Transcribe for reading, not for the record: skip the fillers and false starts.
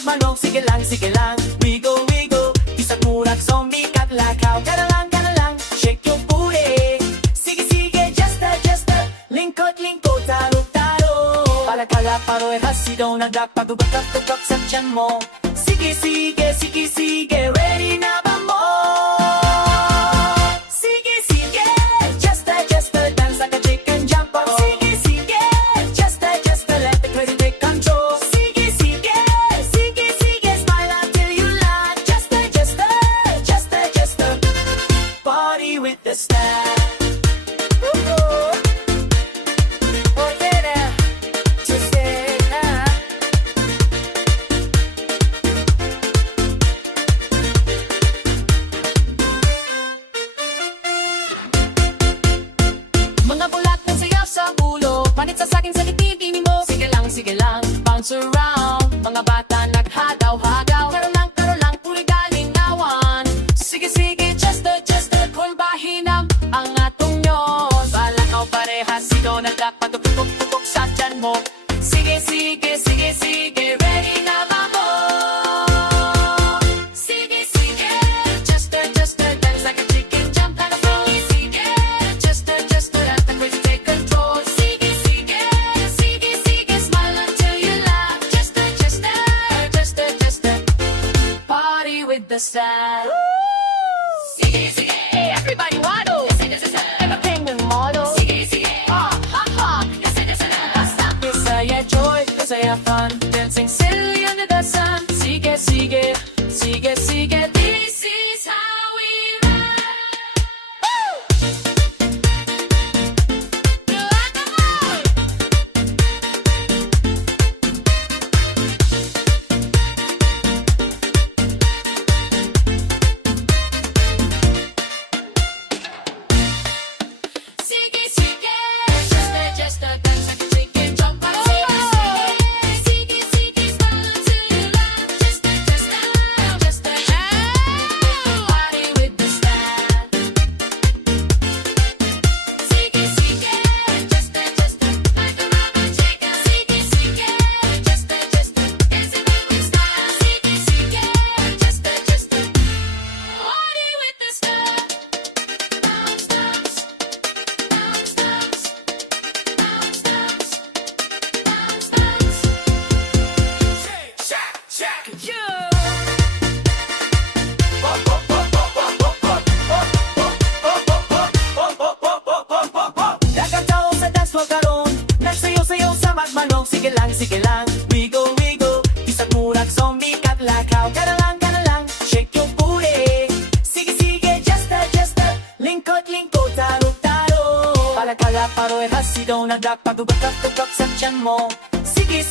magmanong, sige lang, wiggle, wiggle. Isang murak, sumikat, lakaw, ka na lang, shake yung booty. Sige, sige, just a, lingkod, lingkod, taro. Palakala, paro'y hasigaw na dak, pagubak-tuk-tuk sa tiyan mo. Sige, sige, ready na ba mo? Sige, sige, just a, dance like a chicken jump up. Sige, sige, just a, let the crazy take control. Sige, sige, smile until you laugh. Just a, party with the style. Oh yeah, just mga bulat ng sayaw sa ulo, panit sa sakin sa kititini mo. Sige lang, bounce around. Mga bata naghagaw-hagaw, karo lang, puri galingawan. Sige, just a, kulbahin ang atong nyon. Balakaw parehas, sigaw na dak, patukok sa tiyan mo. Sige, ready na ba mo? Sige, just a, dance like a chicken jump kind of flow. Sige, just a, let the crazy take control. Sige, smile until you laugh. Just a, party with the style. Sige, everybody waddle. Everything ng model. Sige, ha, masaya joy, masaya fun, dancing silly under the sun. Sige, this is how we ride. Sige, just a, dance like a chicken jump up. Sige, smile until you laugh. Just a, party with the style. Sige, just a, like a rubber chicken. Sige, just a, dancing with style. Sige, just a, party with the style. Bounce, bounce, bounce, bounce, bounce, bounce, bounce, bounce. Shake, yeah. Dagang tao sa dance floor karon, nagsayaw-sayaw sa magmanong. Sige lang, wiggle, wiggle. Isang murak, sumikat, lakaw, ka na lang, shake yung booty. Sige, just a, lingkod, taro. Palakala, paro'y hasigaw na dak, pagubak-tuk-tuk sa tiyan mo. Sige,